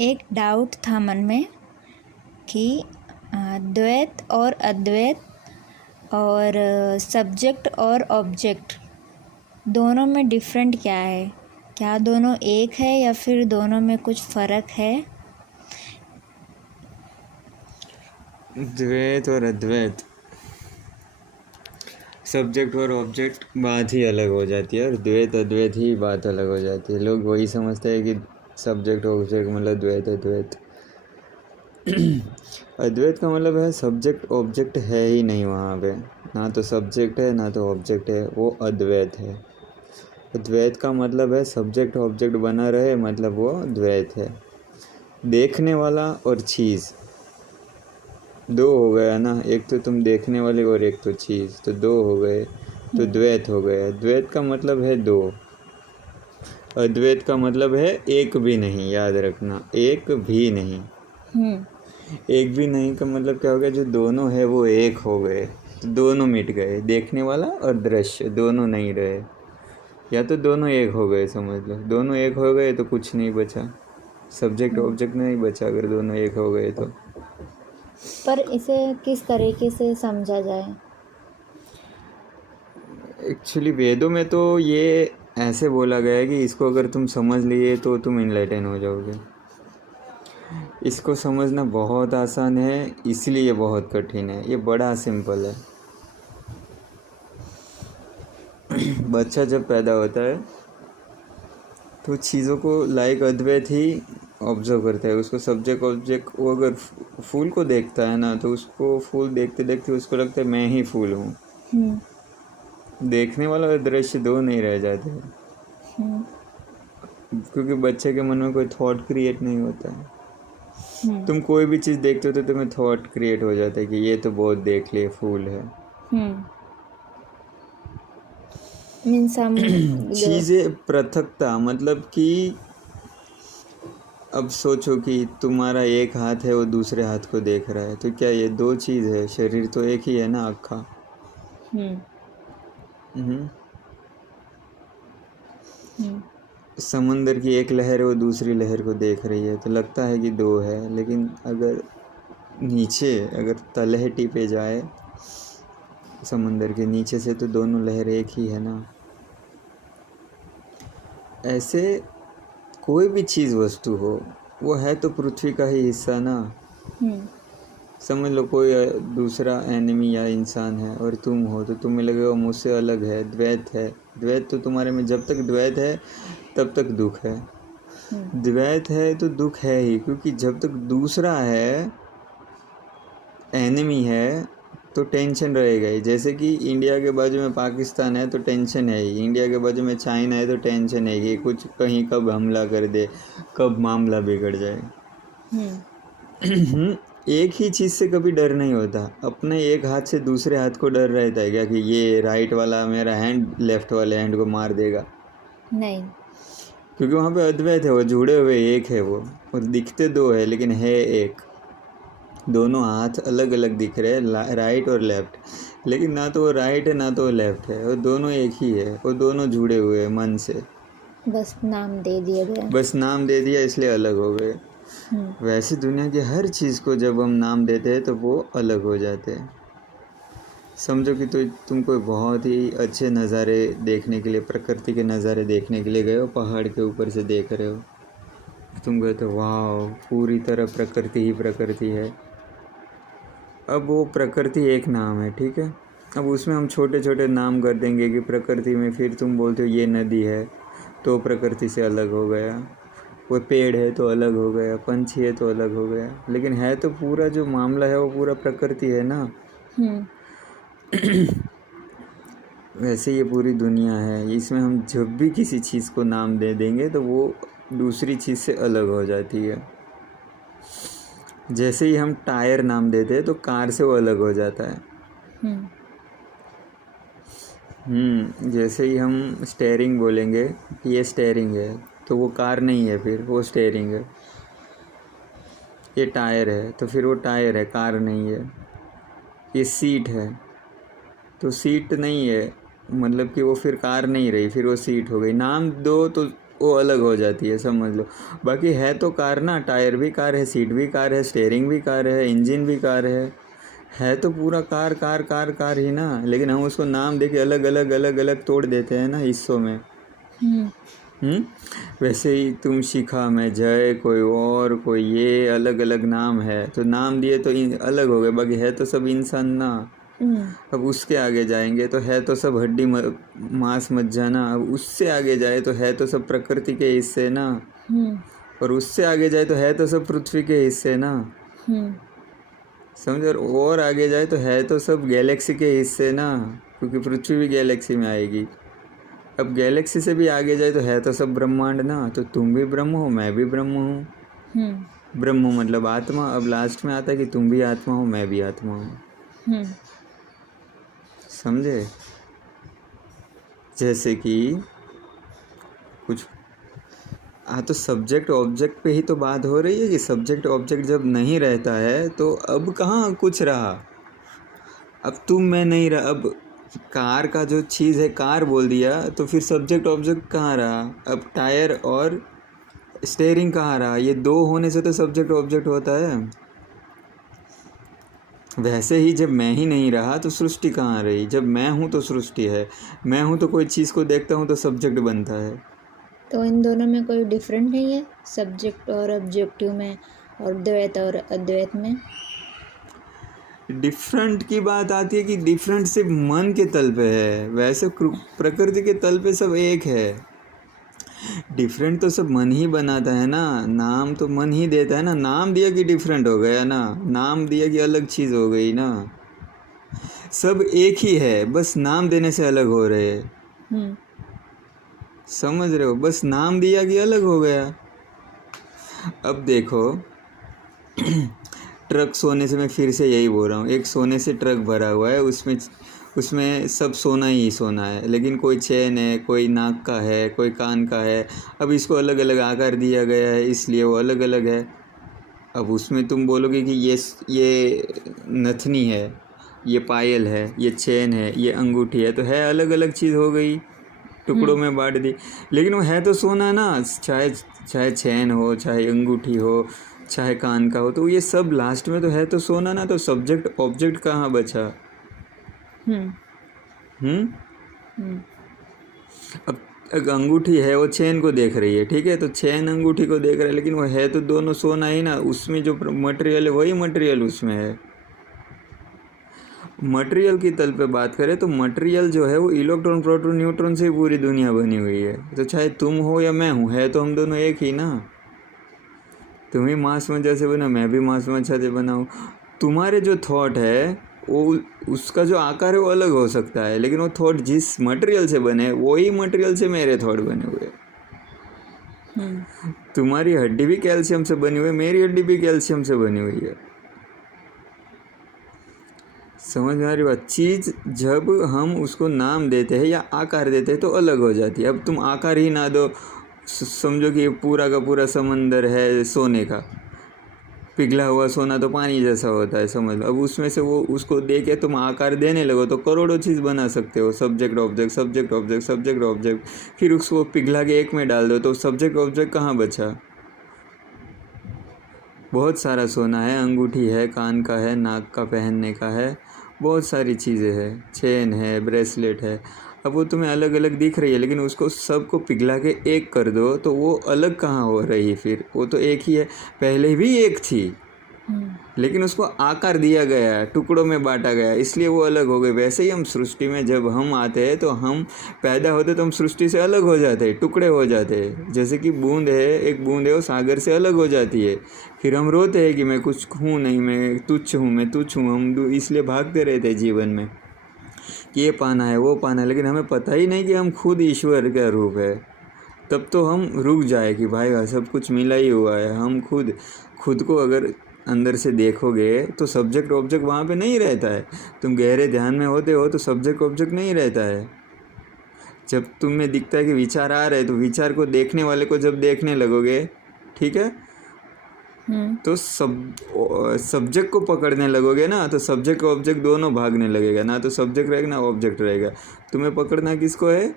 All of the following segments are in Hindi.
एक डाउट था मन में कि द्वैत और अद्वैत और सब्जेक्ट और ऑब्जेक्ट दोनों में डिफरेंट क्या है? क्या दोनों एक है या फिर दोनों में कुछ फ़र्क है? द्वैत और अद्वैत, सब्जेक्ट और ऑब्जेक्ट बात ही अलग हो जाती है और द्वैत अद्वैत ही बात अलग हो जाती है। लोग वही समझते हैं कि सब्जेक्ट ऑब्जेक्ट मतलब द्वैत अद्वैत। अद्वैत का मतलब है सब्जेक्ट ऑब्जेक्ट है ही नहीं वहाँ पे, ना तो सब्जेक्ट है ना तो ऑब्जेक्ट है, वो अद्वैत है। द्वैत का मतलब है सब्जेक्ट ऑब्जेक्ट बना रहे, मतलब वो द्वैत है। देखने वाला और चीज़ दो हो गया ना, एक तो तुम देखने वाले और एक तो चीज़, तो दो हो गए, तो द्वैत हो गया। द्वैत का मतलब है दो, अद्वैत का मतलब है एक भी नहीं। याद रखना, एक भी नहीं। एक भी नहीं का मतलब क्या हो गया? जो दोनों है वो एक हो गए, तो दोनों मिट गए। देखने वाला और दृश्य दोनों नहीं रहे, या तो दोनों एक हो गए, समझ लो। दोनों एक हो गए तो कुछ नहीं बचा, सब्जेक्ट ऑब्जेक्ट नहीं बचा अगर दोनों एक हो गए तो। पर इसे किस तरीके से समझा जाए? एक्चुअली वेदों में तो ये ऐसे बोला गया है कि इसको अगर तुम समझ लिए तो तुम इनलाइटन हो जाओगे। इसको समझना बहुत आसान है, इसलिए ये बहुत कठिन है। ये बड़ा सिंपल है। बच्चा जब पैदा होता है तो चीज़ों को लाइक अद्वैत ही ऑब्जर्व करता है। उसको सब्जेक्ट ऑब्जेक्ट, वो अगर फूल को देखता है ना तो उसको फूल देखते देखते उसको लगता है मैं ही फूल हूँ। देखने वाला और दृश्य दो नहीं रह जाते, क्योंकि बच्चे के मन में कोई थॉट क्रिएट नहीं होता है। तुम कोई भी चीज़ देखते हो तो तुम्हें थॉट क्रिएट हो जाता है कि ये तो बहुत देख लिए, फूल है। मीन्स हम चीज़ें पृथकता, मतलब कि अब सोचो कि तुम्हारा एक हाथ है, वो दूसरे हाथ को देख रहा है, तो क्या ये दो चीज़ है? शरीर तो एक ही है ना, अक्खा। समंदर की एक लहर है, वो दूसरी लहर को देख रही है, तो लगता है कि दो है, लेकिन अगर नीचे अगर तलहटी पे जाए समंदर के नीचे से, तो दोनों लहर एक ही है ना। ऐसे कोई भी चीज़ वस्तु हो, वो है तो पृथ्वी का ही हिस्सा ना। समझ लो कोई दूसरा एनिमी या इंसान है और तुम हो, तो तुम्हें लगेगा मुझसे अलग है, द्वैत है। द्वैत तो तुम्हारे में, जब तक द्वैत है तब तक दुख है। द्वैत है तो दुख है ही, क्योंकि जब तक दूसरा है, एनिमी है, तो टेंशन रहेगा ही। जैसे कि इंडिया के बाजू में पाकिस्तान है तो टेंशन है ही, इंडिया के बाजू में चाइना है तो टेंशन है कि कुछ कहीं कब हमला कर दे, कब मामला बिगड़ जाए। एक ही चीज़ से कभी डर नहीं होता। अपने एक हाथ से दूसरे हाथ को डर रहता है क्या कि ये राइट वाला मेरा हैंड लेफ्ट वाले हैंड को मार देगा? नहीं, क्योंकि वहाँ पे अद्वैत है, वो जुड़े हुए एक है वो, और दिखते दो है लेकिन है एक। दोनों हाथ अलग अलग दिख रहे हैं, राइट और लेफ्ट, लेकिन ना तो वो राइट है ना तो वो लेफ्ट है, और दोनों एक ही है, और दोनों जुड़े हुए हैं मन से। बस नाम दे दिया गया, बस नाम दे दिया इसलिए अलग हो गए। वैसे दुनिया की हर चीज़ को जब हम नाम देते हैं तो वो अलग हो जाते हैं। समझो कि तो तुम कोई बहुत ही अच्छे नज़ारे देखने के लिए, प्रकृति के नज़ारे देखने के लिए गए हो, पहाड़ के ऊपर से देख रहे हो, तुम कहते हो वाह, पूरी तरह प्रकृति ही प्रकृति है। अब वो प्रकृति एक नाम है, ठीक है। अब उसमें हम छोटे छोटे नाम कर देंगे कि प्रकृति में, फिर तुम बोलते हो ये नदी है तो प्रकृति से अलग हो गया, वो पेड़ है तो अलग हो गया, पंछी है तो अलग हो गया, लेकिन है तो पूरा जो मामला है वो पूरा प्रकृति है ना। वैसे ये पूरी दुनिया है, इसमें हम जब भी किसी चीज़ को नाम दे देंगे तो वो दूसरी चीज़ से अलग हो जाती है। जैसे ही हम टायर नाम देते हैं तो कार से वो अलग हो जाता है। जैसे ही हम स्टेयरिंग बोलेंगे कि ये स्टेयरिंग है, तो वो कार नहीं है, फिर वो स्टेयरिंग है। ये टायर है तो फिर वो टायर है, कार नहीं है। ये सीट है तो सीट नहीं है, मतलब कि वो फिर कार नहीं रही, फिर वो सीट हो गई। नाम दो तो वो अलग हो जाती है, समझ लो। बाकी है तो कार ना, टायर भी कार है, सीट भी कार है, स्टेयरिंग भी कार है, इंजन भी कार है तो पूरा कार कार कार कार ही ना, लेकिन हम उसको नाम देके अलग अलग अलग अलग तोड़ देते हैं ना हिस्सों में। वैसे ही तुम, शिखा में जय, कोई और, कोई ये, अलग अलग नाम है तो नाम दिए तो अलग हो गए, बाकी है तो सब इंसान ना। अब उसके आगे जाएंगे तो है तो सब हड्डी मांस मज्जा ना। अब उससे आगे जाए तो है तो सब प्रकृति के हिस्से ना। और उससे आगे जाए तो है तो सब पृथ्वी के हिस्से ना, समझ। और आगे जाए तो है तो सब गैलेक्सी के हिस्से ना, क्योंकि पृथ्वी भी गैलेक्सी में आएगी। अब गैलेक्सी से भी आगे जाए तो है तो सब ब्रह्मांड ना। तो तुम भी ब्रह्म हो, मैं भी ब्रह्म हूँ। ब्रह्म मतलब आत्मा। अब लास्ट में आता है कि तुम भी आत्मा हो, मैं भी आत्मा हूँ। समझे? जैसे कि कुछ तो सब्जेक्ट ऑब्जेक्ट पे ही तो बात हो रही है कि सब्जेक्ट ऑब्जेक्ट जब नहीं रहता है तो अब कहाँ कुछ रहा। अब तुम मैं नहीं रहा। अब कार का जो चीज़ है कार बोल दिया तो फिर सब्जेक्ट ऑब्जेक्ट कहाँ रहा। अब टायर और स्टेयरिंग कहाँ रहा। ये दो होने से तो सब्जेक्ट ऑब्जेक्ट होता है। वैसे ही जब मैं ही नहीं रहा तो सृष्टि कहाँ रही। जब मैं हूँ तो सृष्टि है, मैं हूँ तो कोई चीज़ को देखता हूँ तो सब्जेक्ट बनता है। तो इन दोनों में कोई डिफरेंट नहीं है, सब्जेक्ट और ऑब्जेक्टिव में और द्वैत और अद्वैत में? डिफरेंट की बात आती है कि डिफरेंट सिर्फ मन के तल पे है, वैसे प्रकृति के तल पे सब एक है। डिफरेंट तो सब मन ही बनाता है ना, नाम तो मन ही देता है ना। नाम दिया कि डिफरेंट हो गया ना, नाम दिया कि अलग चीज़ हो गई ना। सब एक ही है, बस नाम देने से अलग हो रहे हैं। समझ रहे हो? बस नाम दिया कि अलग हो गया। अब देखो ट्रक सोने से, मैं फिर से यही बोल रहा हूँ, एक सोने से ट्रक भरा हुआ है, उसमें सब सोना ही सोना है, लेकिन कोई चैन है, कोई नाक का है, कोई कान का है। अब इसको अलग अलग आकार दिया गया है, इसलिए वो अलग अलग है। अब उसमें तुम बोलोगे कि ये नथनी है, ये पायल है, ये चैन है, ये अंगूठी है, तो है अलग अलग चीज़ हो गई, टुकड़ों में बांट दी। लेकिन वो है तो सोना ना, चाहे चैन हो, चाहे अंगूठी हो, चाहे कान का हो, तो ये सब लास्ट में तो है तो सोना ना। तो सब्जेक्ट ऑब्जेक्ट कहाँ बचा? अब अंगूठी है, वो चैन को देख रही है, ठीक है, तो चैन अंगूठी को देख रहा है, लेकिन वो है तो दोनों सोना ही ना। उसमें जो मटेरियल है वही मटेरियल उसमें है। मटेरियल की तल पे बात करें तो मटेरियल जो है वो इलेक्ट्रॉन, प्रोटॉन, न्यूट्रॉन से पूरी दुनिया बनी हुई है। तो चाहे तुम हो या मैं हूँ, है तो हम दोनों एक ही ना। तुम ही मांस मज्जा से बना, मैं भी मांस मज्जा से बना हूँ। तुम्हारे जो थॉट है वो, उसका जो आकार है वो अलग हो सकता है, लेकिन वो थॉट जिस मटेरियल से बने वही मटेरियल से मेरे थॉट बने हुए। तुम्हारी हड्डी भी कैल्शियम से बनी हुई है, मेरी हड्डी भी कैल्शियम से बनी हुई है। समझ में आ रही बात? चीज़ जब हम उसको नाम देते हैं या आकार देते हैं तो अलग हो जाती है। अब तुम आकार ही ना दो, समझो कि ये पूरा का पूरा समंदर है सोने का, पिघला हुआ सोना तो पानी जैसा होता है, समझ लो। अब उसमें से वो उसको दे के तुम आकार देने लगो तो करोड़ों चीज़ बना सकते हो। Subject object, subject object, subject object, फिर उसको पिघला के एक में डाल दो तो सब्जेक्ट ऑब्जेक्ट कहाँ बचा? बहुत सारा सोना है, अंगूठी है, कान का है, नाक का पहनने का है, बहुत सारी चीज़ें हैं, चेन है, ब्रेसलेट है। अब वो तुम्हें अलग अलग दिख रही है, लेकिन उसको सबको पिघला के एक कर दो तो वो अलग कहाँ हो रही? फिर वो तो एक ही है, पहले भी एक थी, लेकिन उसको आकार दिया गया, टुकड़ों में बांटा गया, इसलिए वो अलग हो गए। वैसे ही हम सृष्टि में जब हम आते हैं तो हम पैदा होते तो हम सृष्टि से अलग हो जाते हैं, टुकड़े हो जाते हैं। जैसे कि बूंद है, एक बूंद है, वो सागर से अलग हो जाती है। फिर हम रोते हैं कि मैं कुछ हूँ नहीं, मैं तुच्छ हूँ, मैं तुच्छ हूँ। हम इसलिए भागते रहते हैं जीवन में कि ये पाना है, वो पाना है, लेकिन हमें पता ही नहीं कि हम खुद ईश्वर का रूप है। तब तो हम रुक जाए कि भाई सब कुछ मिला ही हुआ है। हम खुद को अगर अंदर से देखोगे तो सब्जेक्ट ऑब्जेक्ट वहाँ पे नहीं रहता है। तुम गहरे ध्यान में होते हो तो सब्जेक्ट ऑब्जेक्ट नहीं रहता है। जब तुम्हें दिखता है कि विचार आ रहे तो विचार को देखने वाले को जब देखने लगोगे, ठीक है, तो सब्जेक्ट को पकड़ने लगोगे ना, तो सब्जेक्ट ऑब्जेक्ट दोनों भागने लगेगा ना। तो सब्जेक्ट रहेगा ना ऑब्जेक्ट रहेगा। तुम्हें पकड़ना किसको है?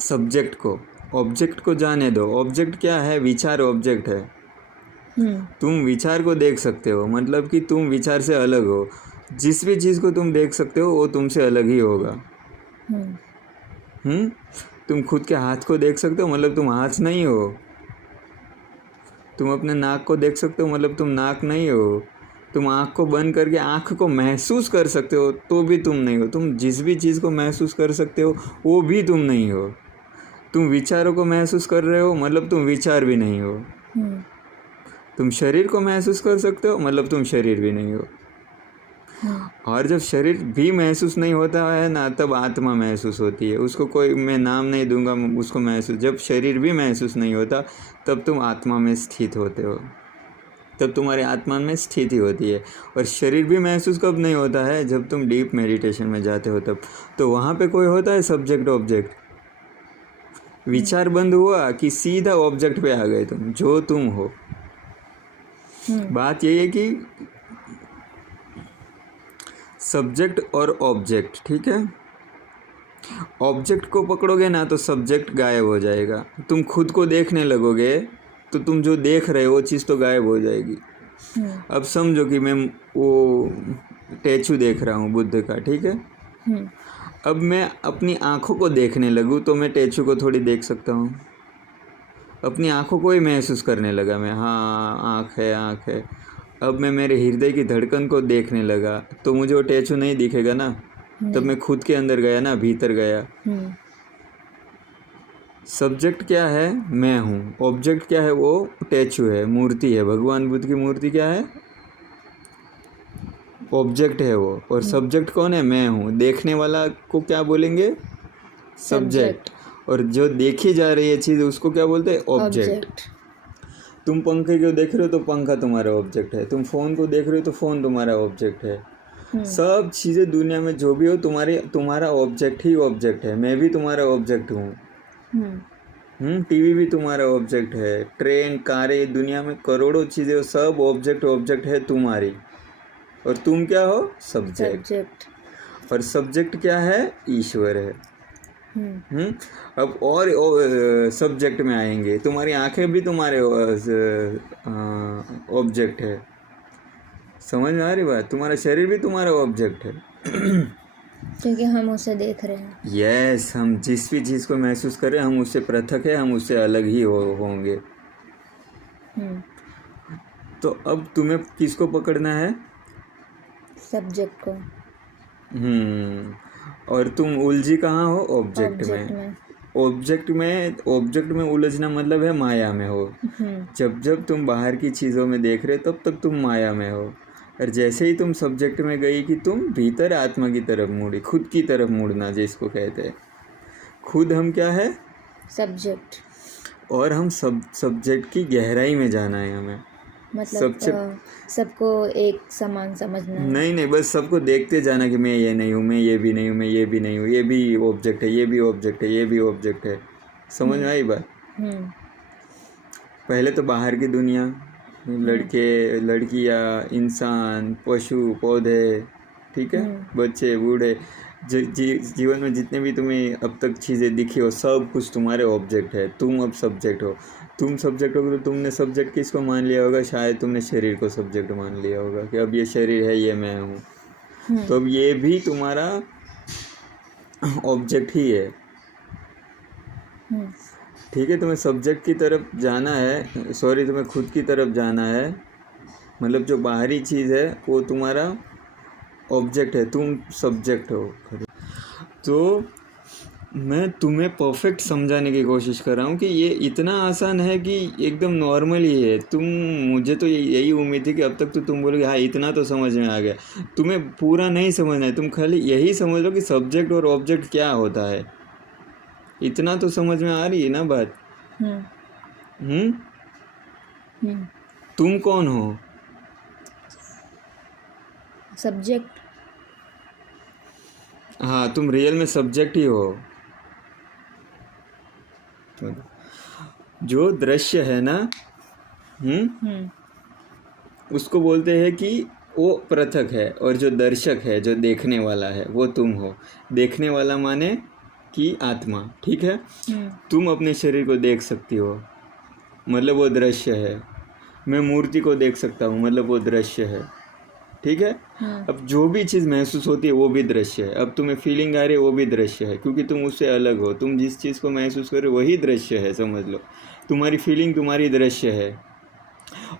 सब्जेक्ट को। ऑब्जेक्ट को जाने दो। ऑब्जेक्ट क्या है? विचार ऑब्जेक्ट है। तुम विचार को देख सकते हो, मतलब कि तुम विचार से अलग हो। जिस भी चीज़ को तुम देख सकते हो वो तुमसे अलग ही होगा। तुम खुद के हाथ को देख सकते हो, मतलब तुम हाथ नहीं हो। तुम अपने नाक को देख सकते हो, मतलब तुम नाक नहीं हो। तुम आँख को बंद करके आँख को महसूस कर सकते हो, तो भी तुम नहीं हो। तुम जिस भी चीज़ को महसूस कर सकते हो वो भी तुम नहीं हो। तुम विचारों को महसूस कर रहे हो, मतलब तुम विचार भी नहीं हो। तुम शरीर को महसूस कर सकते हो, मतलब तुम शरीर भी नहीं हो। और जब शरीर भी महसूस नहीं होता है ना, तब आत्मा महसूस होती है। उसको कोई मैं नाम नहीं दूंगा, उसको महसूस। जब शरीर भी महसूस नहीं होता तब तुम आत्मा में स्थित होते हो, तब तुम्हारी आत्मा में स्थिति होती है। और शरीर भी महसूस कब नहीं होता है? जब तुम डीप मेडिटेशन में जाते हो तब। तो वहाँ पे कोई होता है सब्जेक्ट ऑब्जेक्ट? विचार बंद हुआ कि सीधा ऑब्जेक्ट पे आ गए तुम, जो तुम हो। बात यही है कि सब्जेक्ट और ऑब्जेक्ट, ठीक है? ऑब्जेक्ट को पकड़ोगे ना तो सब्जेक्ट गायब हो जाएगा। तुम खुद को देखने लगोगे तो तुम जो देख रहे हो वो चीज़ तो गायब हो जाएगी। अब समझो कि मैं वो स्टैचू देख रहा हूँ बुद्ध का, ठीक है? अब मैं अपनी आँखों को देखने लगूँ तो मैं स्टैचू को थोड़ी देख सकता हूँ। अपनी आँखों को ही महसूस करने लगा मैं, हाँ आँख है, आँख है। अब मैं मेरे हृदय की धड़कन को देखने लगा तो मुझे वो स्टैचू नहीं दिखेगा ना। तब मैं खुद के अंदर गया ना, भीतर गया। सब्जेक्ट क्या है? मैं हूँ। ऑब्जेक्ट क्या है? वो स्टैचू है, मूर्ति है। भगवान बुद्ध की मूर्ति क्या है? ऑब्जेक्ट है वो। और सब्जेक्ट कौन है? मैं हूँ। देखने वाला को क्या बोलेंगे? सब्जेक्ट। और जो देखी जा रही है चीज़ उसको क्या बोलते हैं? ऑब्जेक्ट। तुम पंखे को देख रहे हो तो पंखा तुम्हारा ऑब्जेक्ट है। तुम फ़ोन को देख रहे हो तो फ़ोन तुम्हारा ऑब्जेक्ट है। सब चीज़ें दुनिया में जो भी हो तुम्हारा ऑब्जेक्ट ही ऑब्जेक्ट है। मैं भी तुम्हारा ऑब्जेक्ट हूँ। टीवी भी तुम्हारा ऑब्जेक्ट है। ट्रेन, कारें, दुनिया में करोड़ों चीज़ें हो, सब ऑब्जेक्ट है तुम्हारी। और तुम क्या हो? सब्जेक्ट। और सब्जेक्ट क्या है? ईश्वर है। अब और सब्जेक्ट में आएंगे। तुम्हारी आंखें भी तुम्हारे ऑब्जेक्ट है। समझ में आ रही बात? तुम्हारा शरीर भी तुम्हारा ऑब्जेक्ट है। क्योंकि हम उसे देख रहे हैं। यस, हम जिस भी चीज़ को महसूस कर रहे हैं हम उससे पृथक है, हम उससे अलग ही होंगे। तो अब तुम्हें किसको पकड़ना है? सब्जेक्ट को। और तुम उलझी कहाँ हो? ऑब्जेक्ट में। ऑब्जेक्ट में उलझना मतलब है माया में हो। जब तुम बाहर की चीज़ों में देख रहे तब तक तुम माया में हो। और जैसे ही तुम सब्जेक्ट में गई कि तुम भीतर आत्मा की तरफ मुड़ी, खुद की तरफ मुड़ना जिसको कहते हैं। खुद हम क्या है? सब्जेक्ट। और हम सब्जेक्ट की गहराई में जाना है हमें। मतलब सबको एक समान समझना है। नहीं, बस सबको देखते जाना कि मैं ये नहीं हूँ, मैं ये भी नहीं हूँ, मैं ये भी नहीं हूँ, ये भी ऑब्जेक्ट है, ये भी ऑब्जेक्ट है, ये भी ऑब्जेक्ट है। समझ में आई बात? पहले तो बाहर की दुनिया, लड़के लड़कियाँ, इंसान, पशु, पौधे, ठीक है, बच्चे, बूढ़े, जीवन में जितने भी तुम्हें अब तक चीज़ें दिखी हो सब कुछ तुम्हारे ऑब्जेक्ट है। तुम अब सब्जेक्ट हो। तुम सब्जेक्ट हो तो तुमने सब्जेक्ट किसको मान लिया होगा? शायद तुमने शरीर को सब्जेक्ट मान लिया होगा कि अब ये शरीर है, ये मैं हूँ। तो अब ये भी तुम्हारा ऑब्जेक्ट ही है। ठीक है, तुम्हें सब्जेक्ट की तरफ जाना है, तुम्हें खुद की तरफ जाना है। मतलब जो बाहरी चीज़ है वो तुम्हारा ऑब्जेक्ट है, तुम सब्जेक्ट हो। तो मैं तुम्हें परफेक्ट समझाने की कोशिश कर रहा हूँ कि ये इतना आसान है कि एकदम नॉर्मल ही है। मुझे तो यही उम्मीद थी कि अब तक तो तुम बोलोगे हाँ इतना तो समझ में आ गया। तुम्हें पूरा नहीं समझना है, तुम खाली यही समझ लो कि सब्जेक्ट और ऑब्जेक्ट क्या होता है। इतना तो समझ में आ रही है ना बात? तुम कौन हो? सब्जेक्ट। हाँ, तुम रियल में सब्जेक्ट ही हो। जो दृश्य है ना, उसको बोलते हैं कि वो पृथक है। और जो दर्शक है, जो देखने वाला है, वो तुम हो। देखने वाला माने कि आत्मा, ठीक है। हम्म, तुम अपने शरीर को देख सकती हो, मतलब वो दृश्य है। मैं मूर्ति को देख सकता हूँ, मतलब वो दृश्य है, ठीक है। अब जो भी चीज़ महसूस होती है वो भी दृश्य है। अब तुम्हें फीलिंग आ रही है वो भी दृश्य है, क्योंकि तुम उससे अलग हो। तुम जिस चीज़ को महसूस कर रहे हो वही दृश्य है, समझ लो। तुम्हारी फीलिंग तुम्हारी दृश्य है,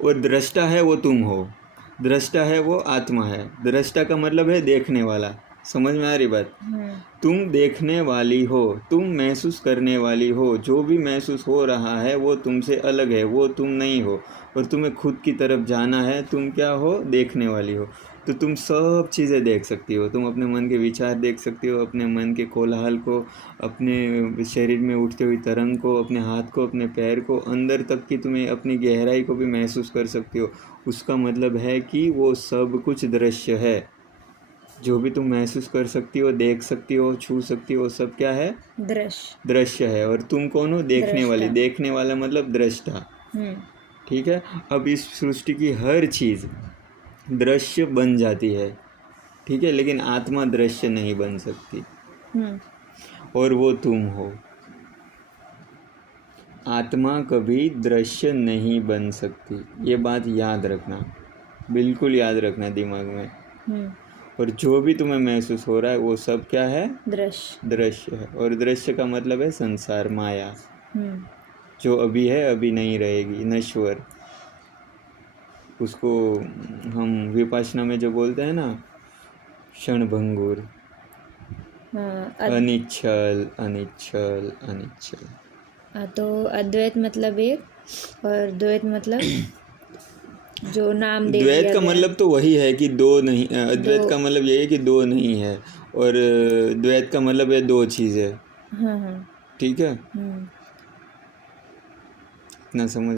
और दृष्टा है वो तुम हो। दृष्टा है वो आत्मा है। दृष्टा का मतलब है देखने वाला। समझ में आ रही बात? तुम देखने वाली हो, तुम महसूस करने वाली हो। जो भी महसूस हो रहा है वो तुमसे अलग है, वो तुम नहीं हो। और तुम्हें खुद की तरफ जाना है, तुम क्या हो? देखने वाली हो। तो तुम सब चीज़ें देख सकती हो। तुम अपने मन के विचार देख सकती हो, अपने मन के कोलाहल को, अपने शरीर में उठती हुई तरंग को, अपने हाथ को, अपने पैर को, अंदर तक की तुम्हें अपनी गहराई को भी महसूस कर सकती हो। उसका मतलब है कि वो सब कुछ दृश्य है। जो भी तुम महसूस कर सकती हो, देख सकती हो, छू सकती हो, सब क्या है? दृश्य है। और तुम कौन हो? देखने वाली। देखने वाला मतलब दृष्टा, ठीक है। अब इस सृष्टि की हर चीज़ दृश्य बन जाती है, ठीक है, लेकिन आत्मा दृश्य नहीं बन सकती, और वो तुम हो। आत्मा कभी दृश्य नहीं बन सकती, ये बात याद रखना, बिल्कुल याद रखना दिमाग में। और जो भी तुम्हें महसूस हो रहा है वो सब क्या है? दृश्य है। और दृश्य का मतलब है संसार, माया, जो अभी है अभी नहीं रहेगी, नश्वर। उसको हम विपश्यना में जो बोलते हैं ना, क्षणभंगुर, अनिच्छल अनिच्छल अनिच्छल। तो अद्वैत मतलब एक, और द्वैत मतलब जो नाम दे द्वैत दिया का गया। मतलब तो वही है कि दो नहीं। अद्वैत का मतलब यही है कि दो नहीं है, और द्वैत का मतलब है दो चीज़ें, ठीक है। इतना समझ